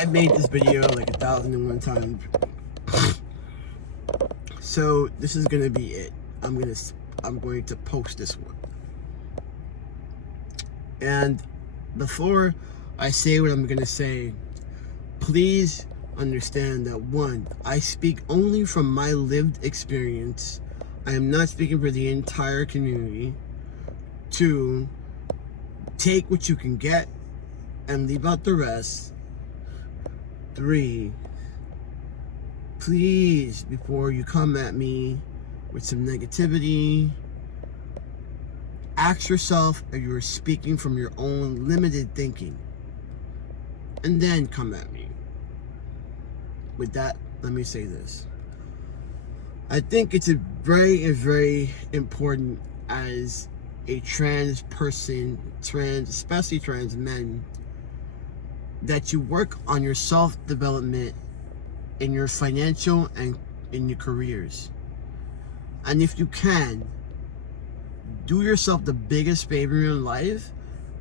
I made this video like 1,001 times. So this is gonna be it. I'm going to post this one. And before I say what I'm gonna say, please understand that 1, I speak only from my lived experience. I am not speaking for the entire community. 2, take what you can get and leave out the rest. 3, please, before you come at me with some negativity, ask yourself if you're speaking from your own limited thinking, and then come at me. With that, let me say this. I think it's very important as a trans person, especially trans men, that you work on your self-development in your financial and in your careers. And if you can, do yourself the biggest favor in your life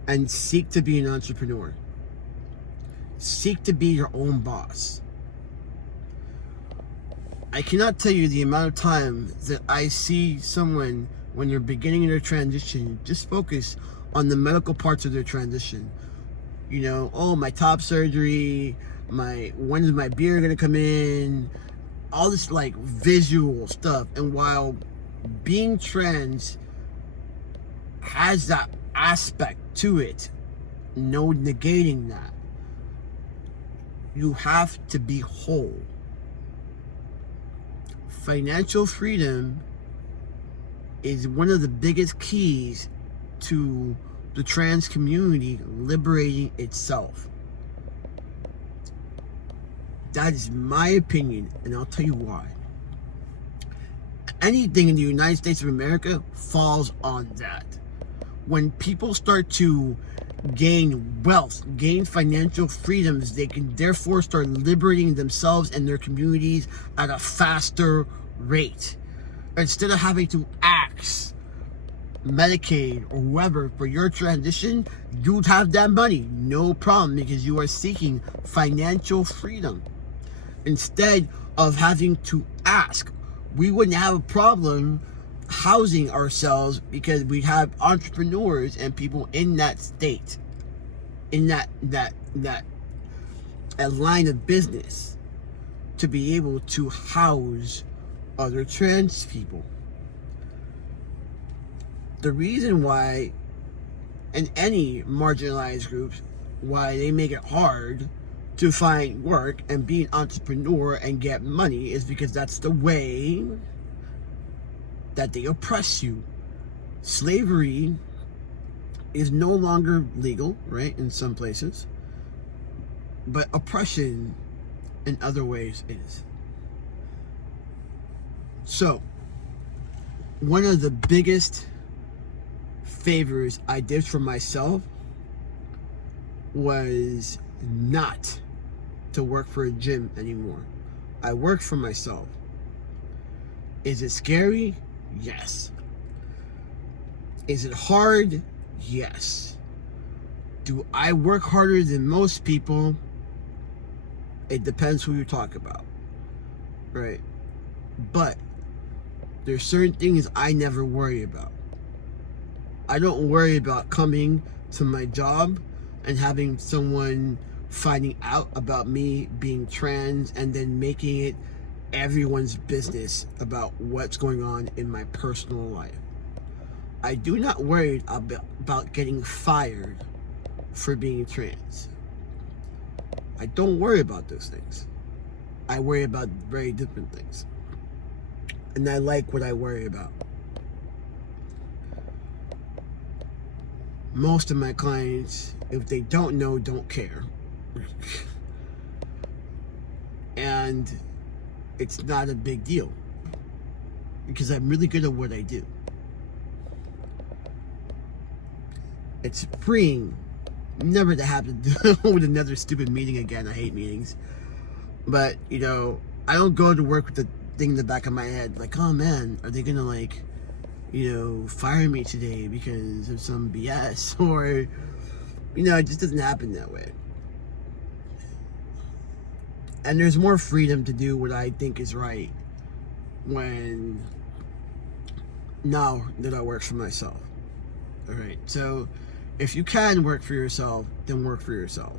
and seek to be an entrepreneur. Seek to be your own boss. I cannot tell you the amount of time that I see someone, when they're beginning their transition, just focus on the medical parts of their transition. You know, oh, my top surgery, when is my beer gonna come in, all this like visual stuff. And while being trans has that aspect to it, no negating that, you have to be whole. Financial freedom is one of the biggest keys to the trans community liberating itself. That is my opinion, and I'll tell you why. Anything in the United States of America falls on that. When people start to gain wealth, gain financial freedoms, they can therefore start liberating themselves and their communities at a faster rate. Instead of having to ask Medicaid or whoever for your transition, you'd have that money, no problem, because you are seeking financial freedom. Instead of having to ask, we wouldn't have a problem housing ourselves because we have entrepreneurs and people in that state, in that line of business, to be able to house other trans people. The reason why, in any marginalized groups, why they make it hard to find work and be an entrepreneur and get money is because that's the way that they oppress you. Slavery is no longer legal, right, in some places, but oppression in other ways is. So, one of the biggest favors I did for myself was not to work for a gym anymore. I work for myself. Is it scary? Yes. Is it hard? Yes. Do I work harder than most people? It depends who you talk about, right? But there's certain things I never worry about. I don't worry about coming to my job and having someone finding out about me being trans and then making it everyone's business about what's going on in my personal life. I do not worry about getting fired for being trans. I don't worry about those things. I worry about very different things. And I like what I worry about. Most of my clients, if they don't know, don't care. And it's not a big deal because I'm really good at what I do. It's freeing never to have to deal with another stupid meeting again. I hate meetings. But, you know, I don't go to work with the thing in the back of my head like, oh man, are they gonna like, you know, fire me today because of some BS? Or, you know, it just doesn't happen that way. And there's more freedom to do what I think is right now that I work for myself. All right. So if you can work for yourself, then work for yourself.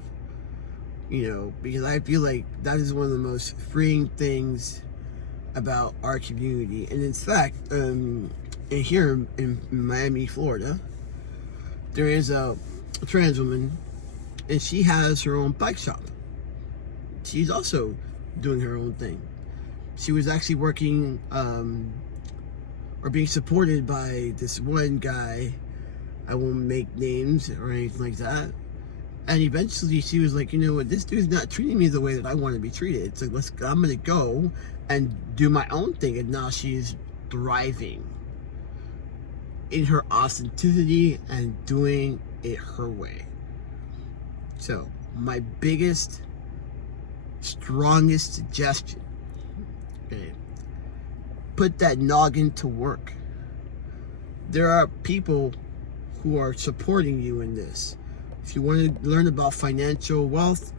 Because I feel like that is one of the most freeing things about our community. And in fact, here in Miami, Florida, there is a trans woman, and she has her own bike shop. She's also doing her own thing. She was actually working or being supported by this one guy. I won't make names or anything like that. And eventually she was like, you know what, this dude's not treating me the way that I want to be treated. It's like, I'm going to go and do my own thing. And now she's thriving in her authenticity and doing it her way. So my biggest, strongest suggestion, okay, put that noggin to work. There are people who are supporting you in this. If you want to learn about financial wealth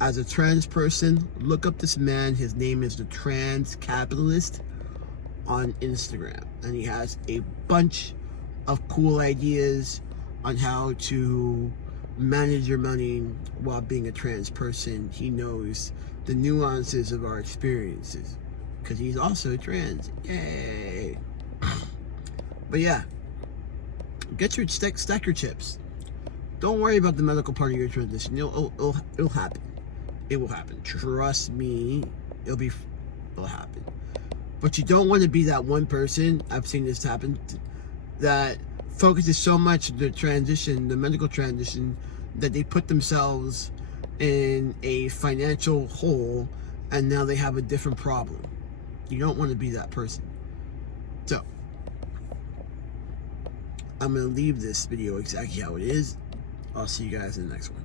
as a trans person, look up this man. His name is the Trans Capitalist on Instagram, and he has a bunch of cool ideas on how to manage your money while being a trans person. He knows the nuances of our experiences because he's also trans. Yay! But yeah, get your stack your chips. Don't worry about the medical part of your transition. It'll happen. It will happen. Trust me, it'll happen. But you don't want to be that one person, I've seen this happen, that focuses so much the transition, the medical transition, that they put themselves in a financial hole and now they have a different problem. You don't want to be that person. So, I'm going to leave this video exactly how it is. I'll see you guys in the next one.